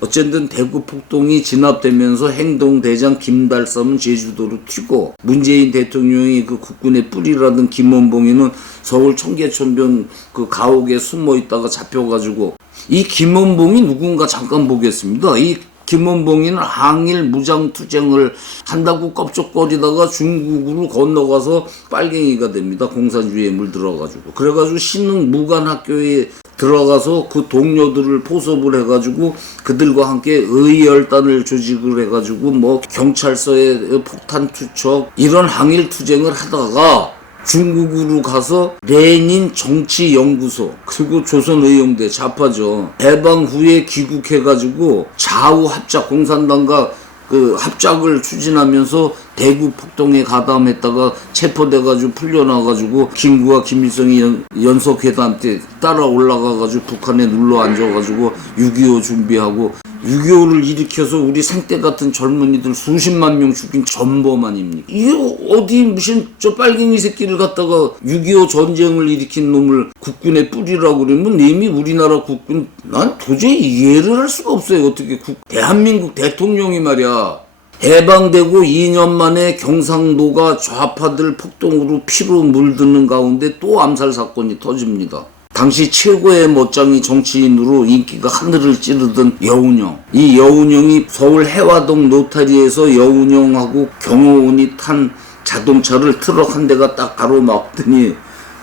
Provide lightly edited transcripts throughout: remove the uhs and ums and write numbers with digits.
어쨌든 대구 폭동이 진압되면서 행동대장 김달삼은 제주도로 튀고 문재인 대통령이 그 국군의 뿌리라던 김원봉이는 서울 청계천변 그 가옥에 숨어 있다가 잡혀가지고 이 김원봉이 누군가 잠깐 보겠습니다. 이 김원봉이는 항일 무장투쟁을 한다고 껍적거리다가 중국으로 건너가서 빨갱이가 됩니다. 공산주의에 물들어가지고. 그래가지고 신흥 무관학교에 들어가서 그 동료들을 포섭을 해가지고 그들과 함께 의열단을 조직을 해가지고 뭐 경찰서에 폭탄 투척 이런 항일 투쟁을 하다가 중국으로 가서 레닌 정치연구소 그리고 조선의용대 좌파죠. 해방 후에 귀국해가지고 좌우 합작 공산당과 그 합작을 추진하면서 대구 폭동에 가담했다가 체포돼가지고 풀려나가지고 김구와 김일성이 연석회담 때 따라 올라가가지고 북한에 눌러 앉아가지고 6.25 준비하고 6.25를 일으켜서 우리 생때 같은 젊은이들 수십만 명 죽인 전범 아닙니까? 이게 어디 무슨 저 빨갱이 새끼를 갖다가 6.25 전쟁을 일으킨 놈을 국군의 뿌리라고 그러면 이미 우리나라 국군 난 도저히 이해를 할 수가 없어요. 어떻게 대한민국 대통령이 말이야 해방되고 2년 만에 경상도가 좌파들 폭동으로 피로 물드는 가운데 또 암살 사건이 터집니다. 당시 최고의 멋쟁이 정치인으로 인기가 하늘을 찌르던 여운형. 이 여운형이 서울 해화동 노타리에서 여운형하고 경호원이 탄 자동차를 트럭 한 대가 딱 가로막더니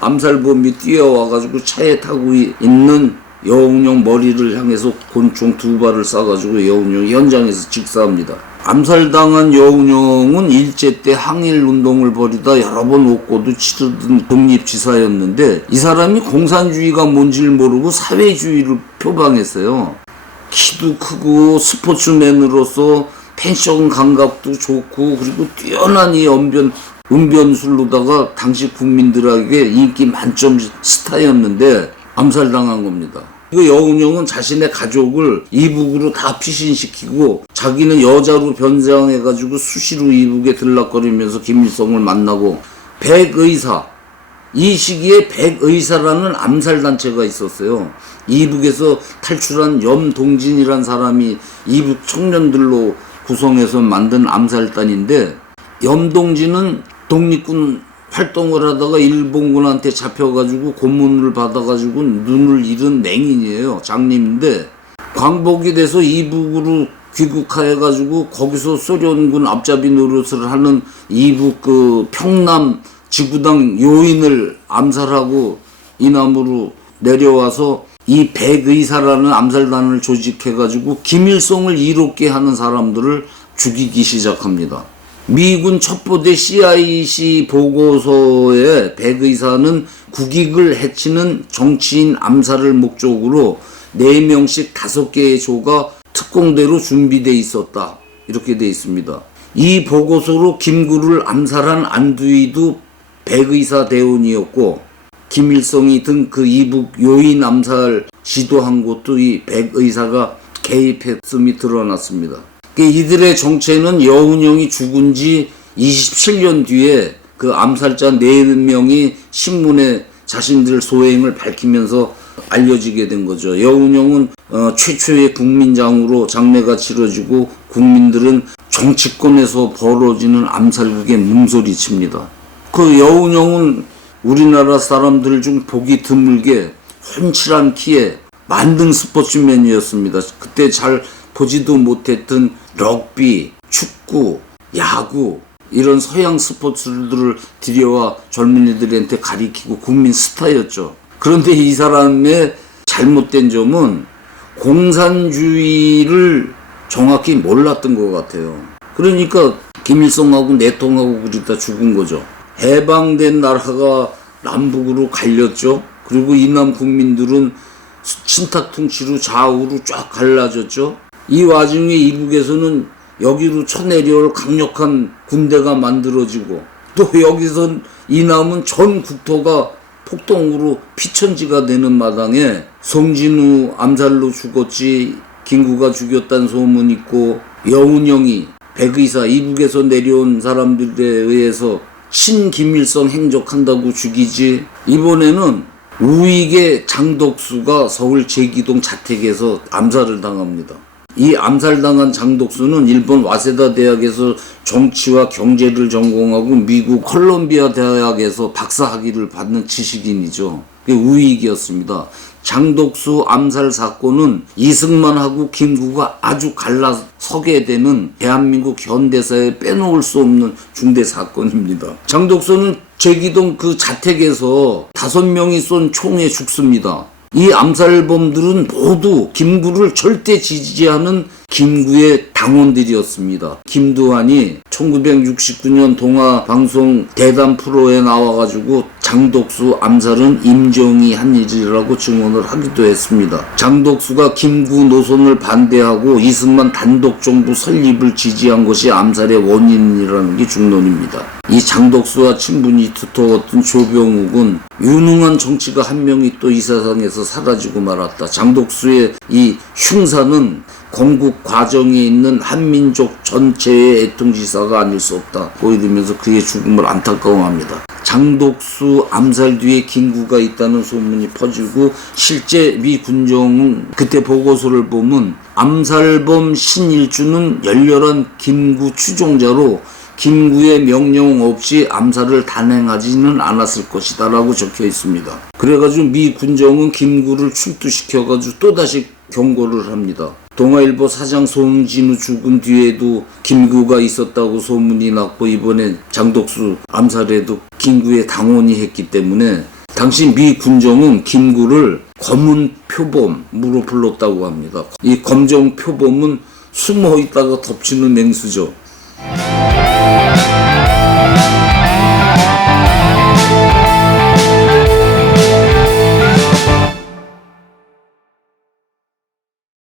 암살범이 뛰어와가지고 차에 타고 있는 여운형 머리를 향해서 곤총 2발을 쏴가지고 여운형이 현장에서 직사합니다. 암살당한 여운형은 일제 때 항일운동을 벌이다 여러 번 옥고도 치르던 독립지사였는데 이 사람이 공산주의가 뭔지를 모르고 사회주의를 표방했어요. 키도 크고 스포츠맨으로서 펜션 감각도 좋고 그리고 뛰어난 이 은변술로다가 당시 국민들에게 인기 만점 스타였는데 암살당한 겁니다. 그 여운형은 자신의 가족을 이북으로 다 피신시키고 자기는 여자로 변장해가지고 수시로 이북에 들락거리면서 김일성을 만나고 백의사 이 시기에 백의사라는 암살단체가 있었어요. 이북에서 탈출한 염동진이란 사람이 이북 청년들로 구성해서 만든 암살단인데 염동진은 독립군 활동을 하다가 일본군한테 잡혀가지고 고문을 받아가지고 눈을 잃은 맹인이에요. 장님인데 광복이 돼서 이북으로 귀국해가지고 거기서 소련군 앞잡이 노릇을 하는 이북 그 평남 지구당 요인을 암살하고 이남으로 내려와서 이 백의사라는 암살단을 조직해가지고 김일성을 이롭게 하는 사람들을 죽이기 시작합니다. 미군 첩보대 CIC 보고서에 백의사는 국익을 해치는 정치인 암살을 목적으로 4명씩 5개의 조가 특공대로 준비되어 있었다. 이렇게 되어 있습니다. 이 보고서로 김구를 암살한 안두희도 백의사 대원이었고 김일성이 등 그 이북 요인 암살 시도한 곳도 이 백의사가 개입했음이 드러났습니다. 이들의 정체는 여운형이 죽은 지 27년 뒤에 그 암살자 4명이 신문에 자신들 소행을 밝히면서 알려지게 된 거죠. 여운형은 최초의 국민장으로 장례가 치러지고 국민들은 정치권에서 벌어지는 암살극에 몸소리칩니다. 그 여운형은 우리나라 사람들 중 보기 드물게 훤칠한 키에 만능 스포츠맨이었습니다. 그때 잘 보지도 못했던 럭비, 축구, 야구 이런 서양 스포츠들을 들여와 젊은이들한테 가리키고 국민 스타였죠. 그런데 이 사람의 잘못된 점은 공산주의를 정확히 몰랐던 것 같아요. 그러니까 김일성하고 내통하고 그러다 죽은 거죠. 해방된 나라가 남북으로 갈렸죠. 그리고 이남 국민들은 친탁통치로 좌우로 쫙 갈라졌죠. 이 와중에 이북에서는 여기로 쳐내려올 강력한 군대가 만들어지고 또 여기선 이남은 전 국토가 폭동으로 피천지가 되는 마당에 송진우 암살로 죽었지 김구가 죽였다는 소문 있고 여운형이 백의사 이북에서 내려온 사람들에 의해서 친김일성 행적한다고 죽이지. 이번에는 우익의 장덕수가 서울 제기동 자택에서 암살을 당합니다. 이 암살당한 장독수는 일본 와세다 대학에서 정치와 경제를 전공하고 미국 컬럼비아 대학에서 박사학위를 받는 지식인이죠. 우익이었습니다. 장독수 암살 사건은 이승만하고 김구가 아주 갈라서게 되는 대한민국 현대사에 빼놓을 수 없는 중대 사건입니다. 장독수는 제기동 그 자택에서 5명이 쏜 총에 죽습니다. 이 암살범들은 모두 김구를 절대 지지하는 김구의 당원들이었습니다. 김두한이 1969년 동아방송 대담 프로에 나와가지고 장독수 암살은 임정이 한 일이라고 증언을 하기도 했습니다. 장독수가 김구 노선을 반대하고 이승만 단독 정부 설립을 지지한 것이 암살의 원인이라는 게 중론입니다. 이 장독수와 친분이 두터웠던 조병욱은 유능한 정치가 한 명이 또 이 세상에서 사라지고 말았다. 장독수의 이 흉사는 건국 과정에 있는 한민족 전체의 애통지사가 아닐 수 없다. 보여드리면서 그의 죽음을 안타까워합니다. 장독수 암살 뒤에 김구가 있다는 소문이 퍼지고 실제 미 군정은 그때 보고서를 보면 암살범 신일주는 열렬한 김구 추종자로 김구의 명령 없이 암살을 단행하지는 않았을 것이다 라고 적혀 있습니다. 그래가지고 미 군정은 김구를 출두시켜가지고 또다시 경고를 합니다. 동아일보 사장 송진우 죽은 뒤에도 김구가 있었다고 소문이 났고 이번에 장독수 암살에도 김구의 당원이 했기 때문에 당시 미 군정은 김구를 검은 표범으로 불렀다고 합니다. 이 검정 표범은 숨어 있다가 덮치는 맹수죠.